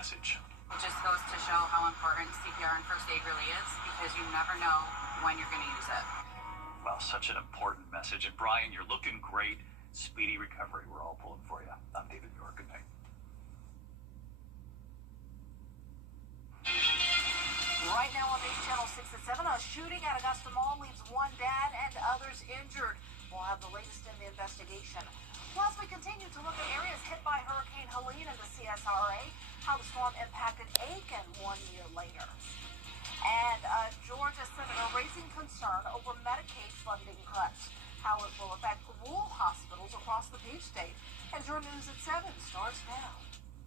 message. It just goes to show how important CPR and first aid really is, because you never know when you're going to use it. Well, such an important message. And Brian, you're looking great. Speedy recovery. We're all pulling for you. I'm David York. Good night. Right now on News Channel 6 at 7, a shooting at Augusta Mall leaves one dead and others injured. We'll have the latest in the investigation. Plus, we continue to look at areas hit by Hurricane Helene and the CSRA, how the storm impacted Aiken 1 year later. And a Georgia senator raising concern over Medicaid funding cuts, how it will affect rural hospitals across the Peach State. And your News at 7 starts now.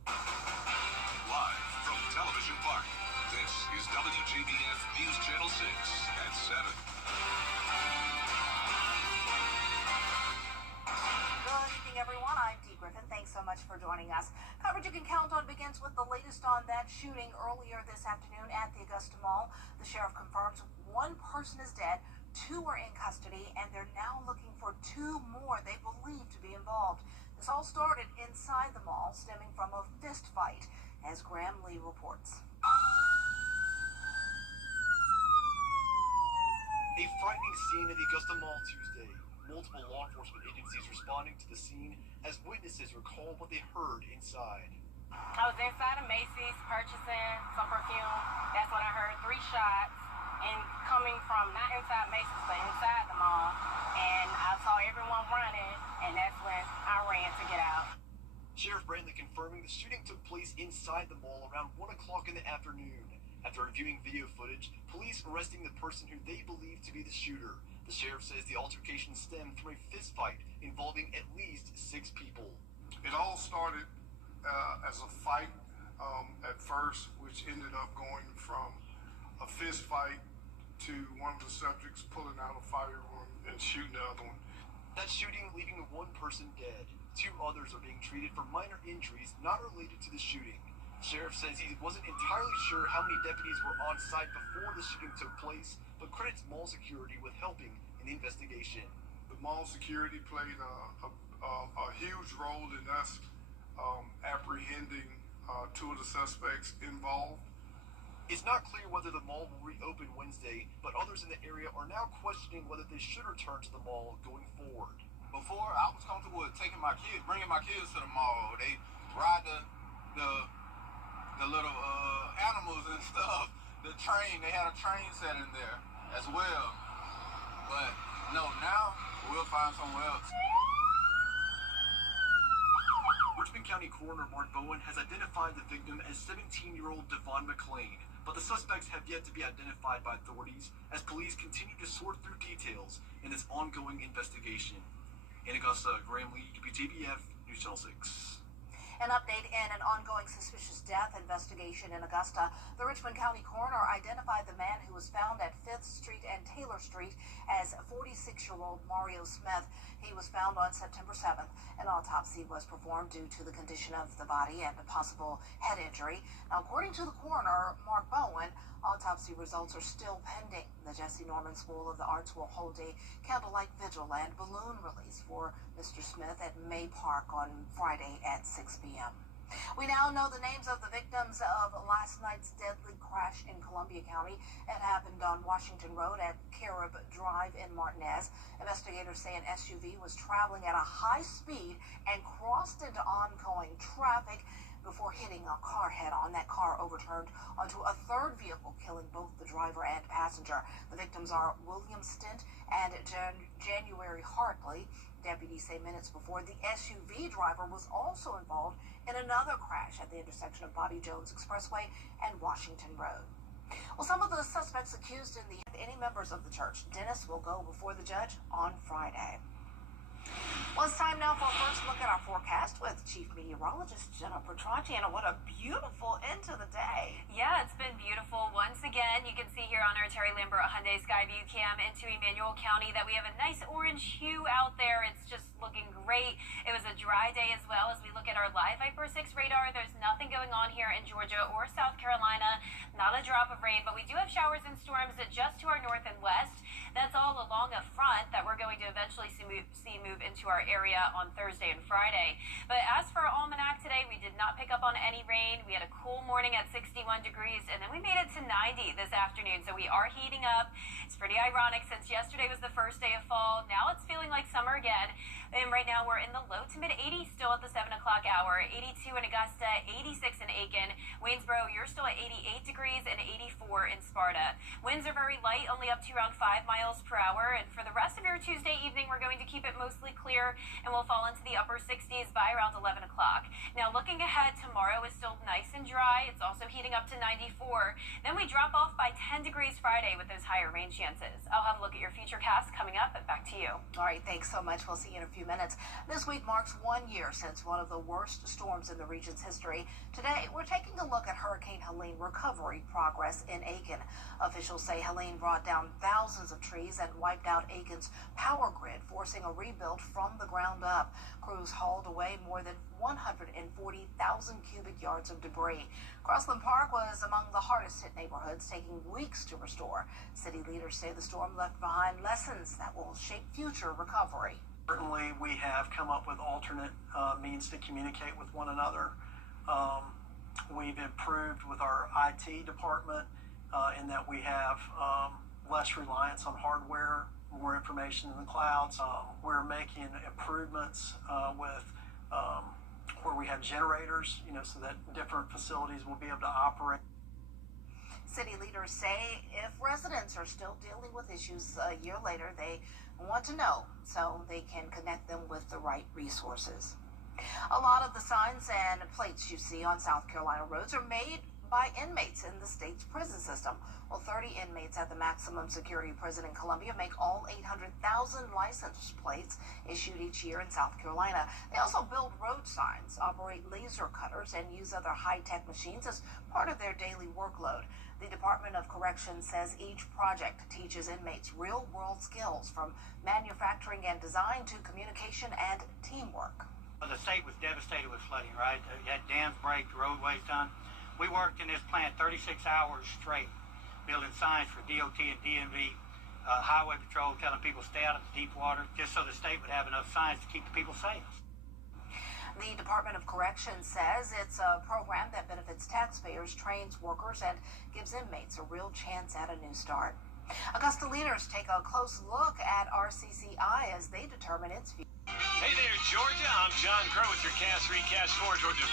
Live from Television Park, this is WJBF News Channel 6 at 7. Good evening, everyone. I'm Dee Griffin. Thanks so much for joining us. Coverage you can count on begins with the latest on that shooting earlier this afternoon at the Augusta Mall. The sheriff confirms one person is dead, 2 are in custody, and they're now looking for 2 more they believe to be involved. This all started inside the mall, stemming from a fist fight, as Graham Lee reports. A frightening scene at the Augusta Mall Tuesday. Multiple law enforcement agencies responding to the scene as witnesses recall what they heard inside. I was inside of Macy's purchasing some perfume. That's when I heard 3 shots, and coming from not inside Macy's but inside the mall. And I saw everyone running, and that's when I ran to get out. Sheriff Brantley confirming the shooting took place inside the mall around 1 o'clock in the afternoon. After reviewing video footage, police arresting the person who they believe to be the shooter. The sheriff says the altercation stemmed from a fist fight involving at least 6 people. It all started as a fight at first, which ended up going from a fist fight to one of the subjects pulling out a firearm and shooting the other one. That shooting leaving 1 person dead. 2 others are being treated for minor injuries not related to the shooting. The sheriff says he wasn't entirely sure how many deputies were on site before the shooting took place, but credits mall security with helping in the investigation. The mall security played a huge role in us apprehending 2 of the suspects involved. It's not clear whether the mall will reopen Wednesday, but others in the area are now questioning whether they should return to the mall going forward. Before, I was comfortable with bringing my kids to the mall. They ride the little animals and stuff. The train, they had a train set in there as well. But no, now we'll find somewhere else. Richmond County Coroner Mark Bowen has identified the victim as 17-year-old Devon McLean, but the suspects have yet to be identified by authorities as police continue to sort through details in this ongoing investigation. In Augusta, Graham Lee, WJBF News Channel 6. An update in an ongoing suspicious death investigation in Augusta. The Richmond County coroner identified the man who was found at 5th Street and Taylor Street as 46-year-old Mario Smith. He was found on September 7th. An autopsy was performed due to the condition of the body and a possible head injury. Now, according to the coroner, Mark Bowen, autopsy results are still pending. The Jesse Norman School of the Arts will hold a candlelight vigil and balloon release for Mr. Smith at May Park on Friday at 6 p.m. We now know the names of the victims of last night's deadly crash in Columbia County. It happened on Washington Road at Carib Drive in Martinez. Investigators say an SUV was traveling at a high speed and crossed into oncoming traffic before hitting a car head-on. That car overturned onto a 3rd vehicle, killing both the driver and passenger. The victims are William Stint and January Hartley. Deputies say minutes before, the SUV driver was also involved in another crash at the intersection of Bobby Jones Expressway and Washington Road. Well, some of the suspects accused in any members of the church. Dennis will go before the judge on Friday. Well, it's time now for a first look at our forecast with Chief Meteorologist Jenna Petracci. What a beautiful end to the day. Yeah, it's been beautiful once again. You can see here on our Terry Lambert Hyundai Skyview cam into Emmanuel County that we have a nice orange hue out there. It's just looking great. It was a dry day as well. As we look at our live Viper 6 radar, there's nothing going on here in Georgia or South Carolina. Not a drop of rain, but we do have showers and storms just to our north and west. That's all along a front that we're going to eventually see move move into our area on Thursday and Friday. But as for our almanac today, we did not pick up on any rain. We had a cool morning at 61 degrees, and then we made it to 90 this afternoon. So we are heating up. It's pretty ironic since yesterday was the first day of fall. Now it's feeling like summer again. And right now we're in the low to mid 80s still at the 7 o'clock hour. 82 in Augusta, 86 in Aiken. Waynesboro, you're still at 88 degrees and 84 in Sparta. Winds are very light, only up to around 5 miles per hour. And for the rest of your Tuesday evening, we're going to keep it mostly clear, and we'll fall into the upper 60s by around 11 o'clock. Now looking ahead, tomorrow is still nice and dry. It's also heating up to 94. Then we drop off by 10 degrees Friday with those higher rain chances. I'll have a look at your future cast coming up, and back to you. All right, thanks so much. We'll see you in a few minutes. This week marks 1 year since one of the worst storms in the region's history. Today, we're taking a look at Hurricane Helene recovery progress in Aiken. Officials say Helene brought down thousands of trees and wiped out Aiken's power grid, forcing a rebuild from the ground up. Crews hauled away more than 140,000 cubic yards of debris. Crossland Park was among the hardest hit neighborhoods, taking weeks to restore. City leaders say the storm left behind lessons that will shape future recovery. Certainly, we have come up with alternate means to communicate with one another. We've improved with our IT department in that we have less reliance on hardware, more information in the clouds. We're making improvements with where we have generators, so that different facilities will be able to operate. City leaders say if residents are still dealing with issues a year later, they want to know so they can connect them with the right resources. A lot of the signs and plates you see on South Carolina roads are made by inmates in the state's prison system. Well, 30 inmates at the maximum security prison in Columbia make all 800,000 license plates issued each year in South Carolina. They also build road signs, operate laser cutters, and use other high-tech machines as part of their daily workload. The Department of Corrections says each project teaches inmates real-world skills from manufacturing and design to communication and teamwork. The state was devastated with flooding, right? You had dams break, the roadways done. We worked in this plant 36 hours straight, building signs for DOT and DMV, Highway Patrol, telling people stay out of the deep water, just so the state would have enough signs to keep the people safe. The Department of Corrections says it's a program that benefits taxpayers, trains workers, and gives inmates a real chance at a new start. Augusta leaders take a close look at RCCI as they determine its future. Hey there, Georgia. I'm John Crow with your Cast 3 Cast 4, Georgia.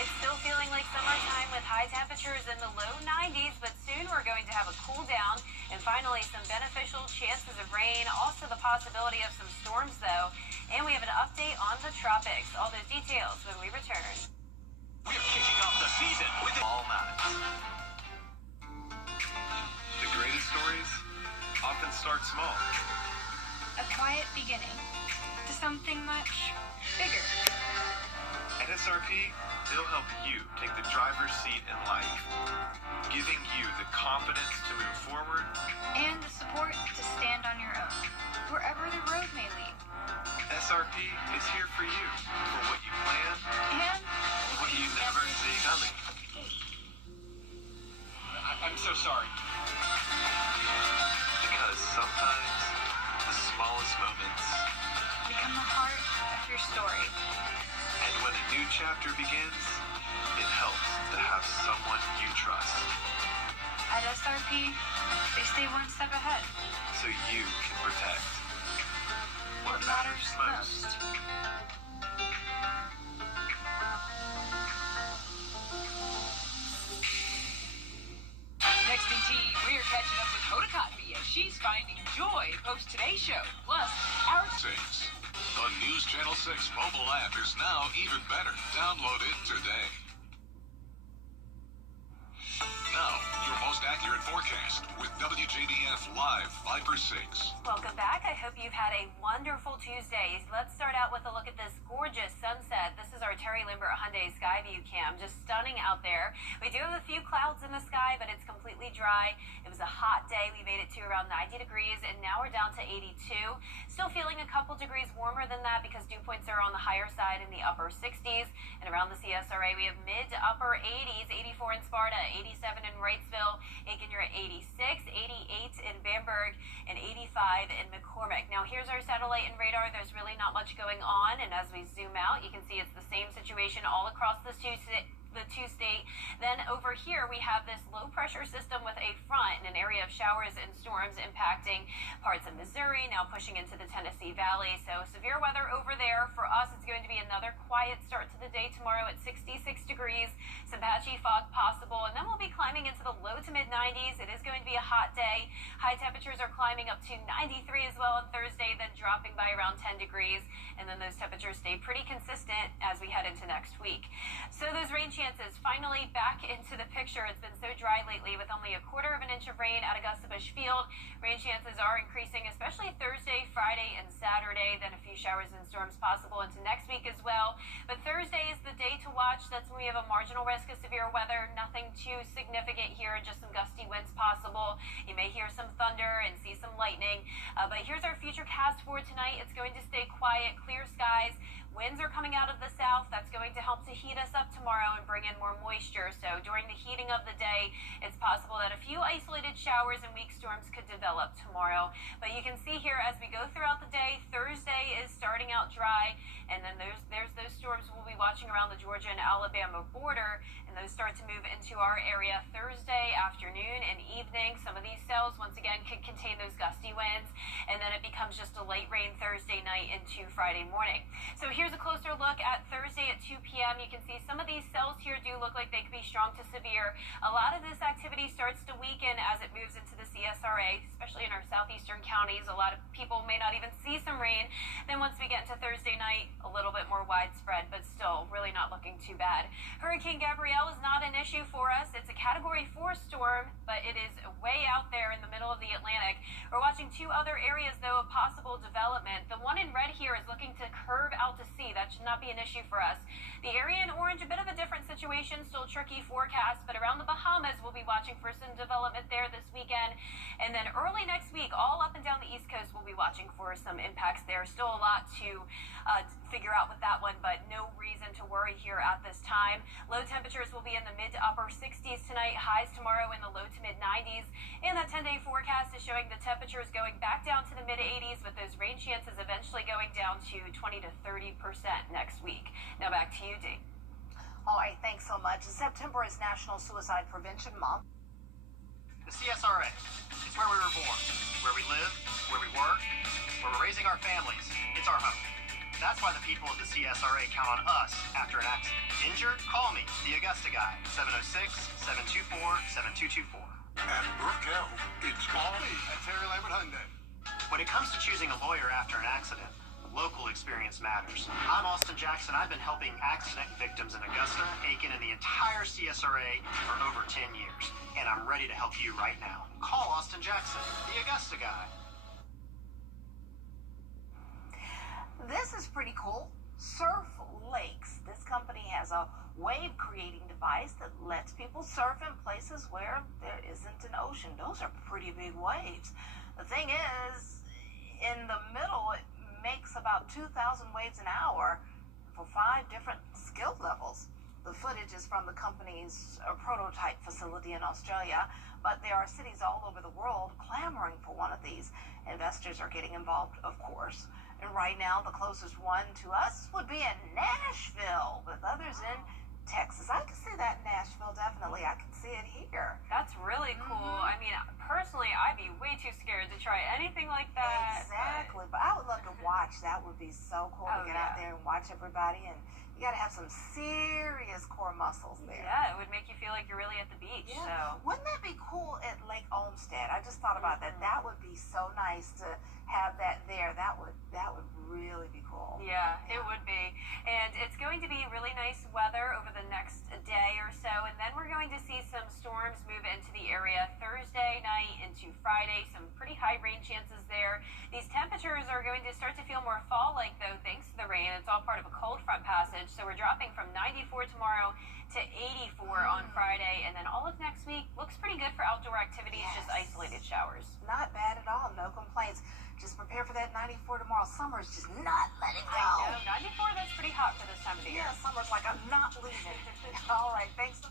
It's still feeling like summertime with high temperatures in the low 90s, but soon we're going to have a cool down and finally some beneficial chances of rain. Also the possibility of some storms, though. And we have an update on the tropics. All those details when we return. We're kicking off the season with all matters. The greatest stories often start small. A quiet beginning to something much bigger. At SRP, they'll help you take the driver's seat in life, giving you the confidence to move forward And the support to stand on your own, wherever the road may lead. SRP is here for you, for what you plan And what you never see coming. I'm so sorry. Because sometimes the smallest moments become the heart of your story. and when a new chapter begins, it helps to have someone you trust At SRP, they stay one step ahead. so you can protect what matters most. Next in tea, we're catching up with Hoda Kotb as she's finding joy post today's show. Plus, our 6. The News Channel 6 mobile app is now even better. Download it today. Now, your most accurate forecast with WJBF Live 5/6. Welcome back. I hope you've had a wonderful Tuesday. Let's start out with a look at this gorgeous sunset. This is our Terry Lambert Hyundai Skyview Cam. Just stunning out there. We do have a few clouds in the sky, but it's completely dry. It was a hot day. We made it to around 90 degrees, and now we're down to 82. Still feeling a couple degrees warmer than that because dew points are on the higher side in the upper 60s. And around the CSRA, we have mid to upper 80s, 84 in Sparta, 87 in Wrightsville. Aiken, here at 86, 88 in Bamberg, and 85 in McCormick. Now here's our satellite and radar. There's really not much going on, and as we zoom out, you can see it's the same situation all across the two state. Then over here we have this low pressure system with a front and an area of showers and storms impacting parts of Missouri, now pushing into the Tennessee Valley. So severe weather over there. For us, it's going to be another quiet start to the day tomorrow at 66 degrees, some patchy fog possible, and then we'll be climbing into the low to mid 90s. It is going to be a hot day. High temperatures are climbing up to 93 as well on Thursday, then dropping by around 10 degrees, and then those temperatures stay pretty consistent as we head into next week. So those rain chances finally back into the picture. It's been so dry lately with only 1/4 inch of rain at Augusta Busch Field. Rain chances are increasing, especially Thursday, Friday, and Saturday. Then a few showers and storms possible into next week as well. But Thursday is the day to watch. That's when we have a marginal risk of severe weather. Nothing too significant here, just some gusty winds possible. You may hear some thunder and see some lightning. But here's our future cast for tonight. It's going to stay quiet, clear skies. Winds are coming out of the south. That's going to help to heat us up tomorrow and bring in more moisture. So during the heating of the day, it's possible that a few isolated showers and weak storms could develop tomorrow. But you can see here as we go throughout the day, Thursday is starting out dry, and then there's those storms we'll be watching around the Georgia and Alabama border, and those start to move into our area Thursday afternoon and evening. Some of these cells, once again, could contain those gusty winds, and then it becomes just a light rain Thursday night into Friday morning. So here's a closer look at Thursday at 2 p.m. You can see some of these cells here do look like they could be strong to severe. A lot of this activity starts to weaken as it moves into the CSRA, especially in our southeastern counties. A lot of people may not even see some rain. Then once we get into Thursday night, a little bit more widespread, but still really not looking too bad. Hurricane Gabrielle is not an issue for us. It's a Category 4 storm, but it is way out there in the middle of the Atlantic. We're watching two other areas, though, of possible development. The one in red here is looking to curve out to sea. That should not be an issue for us. The area in orange, a bit of a different situation, still tricky forecast, but around the Bahamas, we'll be watching for some development there this weekend. And then early next week, all up and down the East Coast, we'll be watching for some impacts there. Still a lot to figure out with that one, but no reason to worry here at this time. Low temperatures will be in the mid to upper 60s tonight, highs tomorrow in the low to mid 90s. And that 10-day forecast is showing the temperatures going back down to the mid 80s, with those rain chances eventually going down to 20 to 30% next week. Now back to you, Dee. All right, thanks so much. September is National Suicide Prevention Month. The CSRA, it's where we were born, where we live, where we work, where we're raising our families. It's our home. That's why the people of the CSRA count on us after an accident. Injured? Call me, the Augusta guy, 706-724-7224. At Brookell, it's all me at Terry Lambert Hyundai. When it comes to choosing a lawyer after an accident, local experience matters. I'm Austin Jackson. I've been helping accident victims in Augusta, Aiken, and the entire CSRA for over 10 years. And I'm ready to help you right now. Call Austin Jackson, the Augusta guy. This is pretty cool. Surf Lakes. This company has a wave creating device that lets people surf in places where there isn't an ocean. Those are pretty big waves. The thing is, in the middle, it makes about 2,000 waves an hour for 5 different skill levels. The footage is from the company's prototype facility in Australia, but there are cities all over the world clamoring for one of these. Investors are getting involved, of course. And right now, the closest one to us would be in Nashville, with others in Texas. I can see that in Nashville, definitely. I can see it here. That's really cool. I mean, personally, I'd be way too scared to try anything like that. Exactly. But I would love to watch. That would be so cool to get out there and watch everybody. And you got to have some serious core muscles there. Yeah, it would make you feel like you're really at the beach. Yeah. So. Wouldn't that be cool at Lake Olmsted? I just thought about that. That would be so nice to have that there. That would really be cool. Yeah, it would be. And it's going to be really nice weather over the next day or so, and then we're going to see some storms move into the area Thursday night into Friday. Some pretty high rain chances there. These temperatures are going to start to feel more fall-like, though, thanks to the rain. It's all part of a cold front passage, so we're dropping from 94 tomorrow to 84 on Friday, and then all of next week looks pretty good for outdoor activities, just isolated showers. Not bad at all. No complaints. Just prepare for that 94 tomorrow. Summer's just not letting go. I know. 94, that's pretty hot for this time of the year. Yeah, summer's like I'm not leaving. All right, thanks.